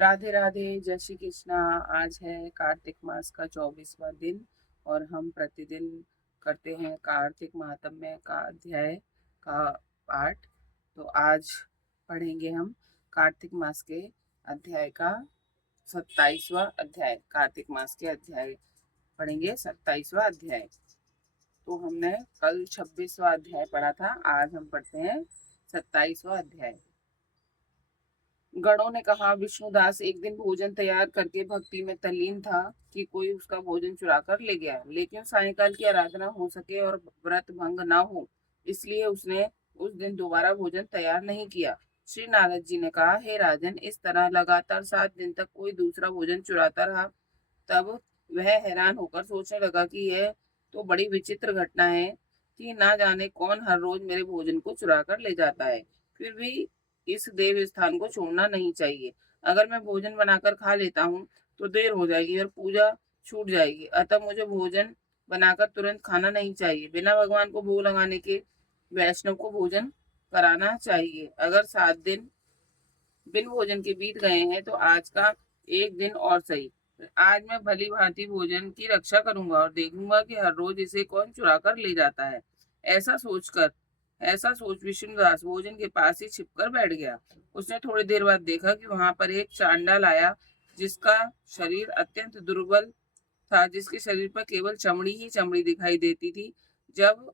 राधे राधे, जय श्री कृष्णा। आज है कार्तिक मास का 24वां दिन और हम प्रतिदिन करते हैं कार्तिक महात्म्य का अध्याय का पाठ। तो आज पढ़ेंगे हम कार्तिक मास के अध्याय का 27वां अध्याय। कार्तिक मास के अध्याय पढ़ेंगे 27वां अध्याय। तो हमने कल 26वां अध्याय पढ़ा था, आज हम पढ़ते हैं 27वां अध्याय। गणों ने कहा, विष्णुदास एक दिन भोजन तैयार करके भक्ति में तल्लीन था कि कोई उसका भोजन चुरा कर ले गया, लेकिन सायंकाल की आराधना हो सके और व्रत भंग ना हो, इसलिए उसने उस दिन दोबारा भोजन तैयार नहीं किया। श्री नारद जी ने कहा, हे राजन, इस तरह लगातार 7 दिन तक कोई दूसरा भोजन चुराता रहा। तब वह हैरान होकर सोचने लगा कि यह तो बड़ी विचित्र घटना है कि ना जाने कौन हर रोज मेरे भोजन को चुरा कर ले जाता है। फिर भी इस देव स्थान को छोड़ना नहीं चाहिए। अगर मैं भोजन बनाकर खा लेता हूँ तो देर हो जाएगी और पूजा छूट जाएगी। अतः मुझे भोजन बनाकर तुरंत खाना नहीं चाहिए। बिना भगवान को भोग लगाने के वैष्णव को भोजन कराना चाहिए। अगर 7 दिन बिन भोजन के बीत गए हैं तो आज का एक दिन और सही। आज मैं भली भांति भोजन की रक्षा करूंगा और देखूंगा कि हर रोज इसे कौन चुरा कर ले जाता है। ऐसा सोच विष्णुदास भोजन के पास ही छिपकर बैठ गया। उसने थोड़ी देर बाद देखा कि वहां पर एक चांडाल आया, जिसका शरीर अत्यंत दुर्बल था, जिसके शरीर पर केवल चमड़ी ही चमड़ी दिखाई देती थी। जब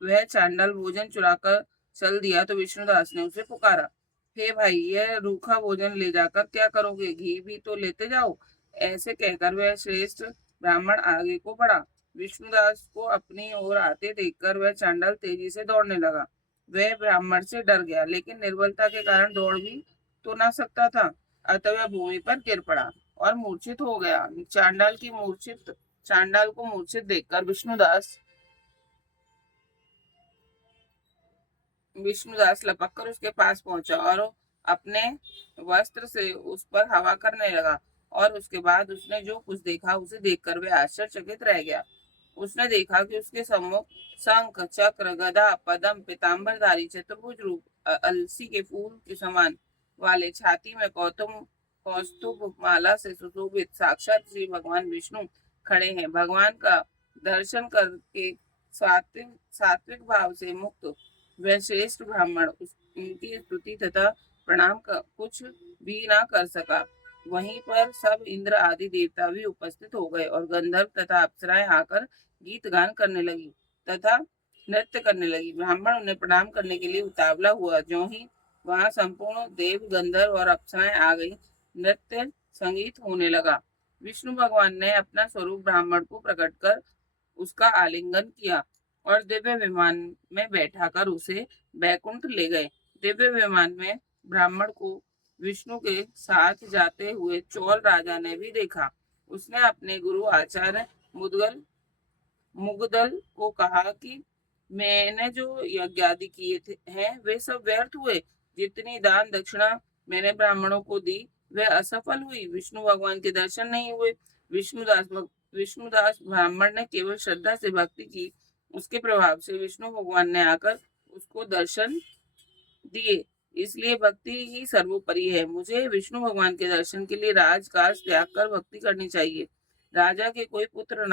वह चांडाल भोजन चुराकर चल दिया तो विष्णुदास ने उसे पुकारा, हे भाई, यह रूखा भोजन ले जाकर क्या करोगे? घी भी तो लेते जाओ। ऐसे कहकर वह श्रेष्ठ ब्राह्मण आगे को बढ़ा। विष्णुदास को अपनी ओर आते देखकर वह चांडाल तेजी से दौड़ने लगा। वह ब्राह्मण से डर गया, लेकिन निर्बलता के कारण दौड़ भी तो ना सकता था। अतः वह भूमि पर गिर पड़ा और मूर्छित हो गया। चांडाल को मूर्छित देखकर विष्णुदास लपक कर उसके पास पहुंचा और अपने वस्त्र से उस पर हवा करने लगा। और उसके बाद उसने जो कुछ देखा उसे देखकर वह आश्चर्यचकित रह गया। उसने देखा कि उसके सम्मुख शंख, चक्र, गदा, पद्म, पीताम्बरधारी चतुर्भुज रूप अलसी के फूल के समान वाले, छाती में कौस्तुभ माला से सुशोभित साक्षात श्री भगवान विष्णु खड़े हैं। भगवान का दर्शन करके सात्विक सात्विक भाव से मुक्त वह श्रेष्ठ ब्राह्मण उनकी स्तुति तथा कुछ भी ना कर सका। वहीं पर सब इंद्र आदि देवता भी उपस्थित हो गए और गंधर्व तथा अप्सराएं आकर गीत गान करने लगी तथा नृत्य करने लगी। ब्राह्मण उन्हें प्रणाम करने के लिए उतावला हुआ। ज्यों ही वहां संपूर्ण देव, गंधर्व और अप्सराएं आ गई, नृत्य संगीत होने लगा। विष्णु भगवान ने अपना स्वरूप ब्राह्मण को प्रकट कर उसका आलिंगन किया और दिव्य विमान में बैठाकर उसे बैकुंठ ले गए। दिव्य विमान में ब्राह्मण को विष्णु के साथ जाते हुए चौल राजा ने भी देखा। उसने अपने गुरु आचार्य मुगदल को कहा कि मैंने जो यज्ञ आदि किए थे हैं वे सब व्यर्थ हुए। जितनी दान दक्षिणा मैंने ब्राह्मणों को दी वह असफल हुई। विष्णु भगवान के दर्शन नहीं हुए। विष्णुदास ब्राह्मण ने केवल श्रद्धा से भक्ति की। उसके प्रभाव से विष्णु भगवान ने आकर उसको दर्शन दिए। इसलिए भक्ति ही सर्वोपरि है। मुझे विष्णु भगवान के दर्शन के लिए राजकाज त्याग कर भक्ति करनी चाहिए। राजा के कोई पुत्र न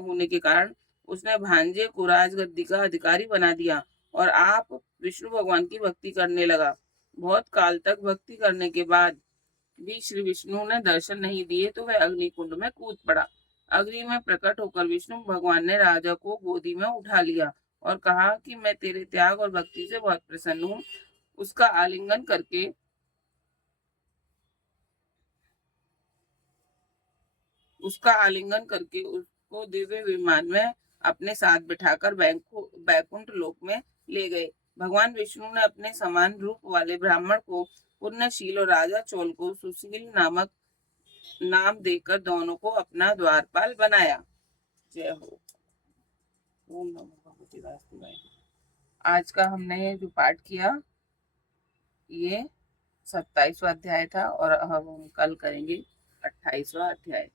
होने के कारण उसने भांजे को राजगद्दी का अधिकारी बना दिया और आप विष्णु भगवान की भक्ति करने लगा। बहुत काल तक भक्ति करने के बाद भी श्री विष्णु ने दर्शन नहीं दिए तो वह अग्निकुंड में कूद पड़ा। अग्नि में प्रकट होकर विष्णु भगवान ने राजा को गोदी में उठा लिया और कहा कि मैं तेरे त्याग और भक्ति से बहुत प्रसन्न हूँ। उसका आलिंगन करके उसको दिव्य विमान में अपने साथ बिठाकर बैकुंठ लोक में ले गए। भगवान विष्णु ने अपने समान रूप वाले ब्राह्मण को पुण्यशील और राजा चोल को सुशील नामक नाम देकर दोनों को अपना द्वारपाल बनाया। जय हो। ओम नमो भगवते वासुदेवाय। आज का हमने जो पाठ किया ये 27वां अध्याय था और अब हम कल करेंगे 28वां अध्याय।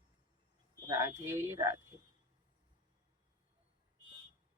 राधे राधे।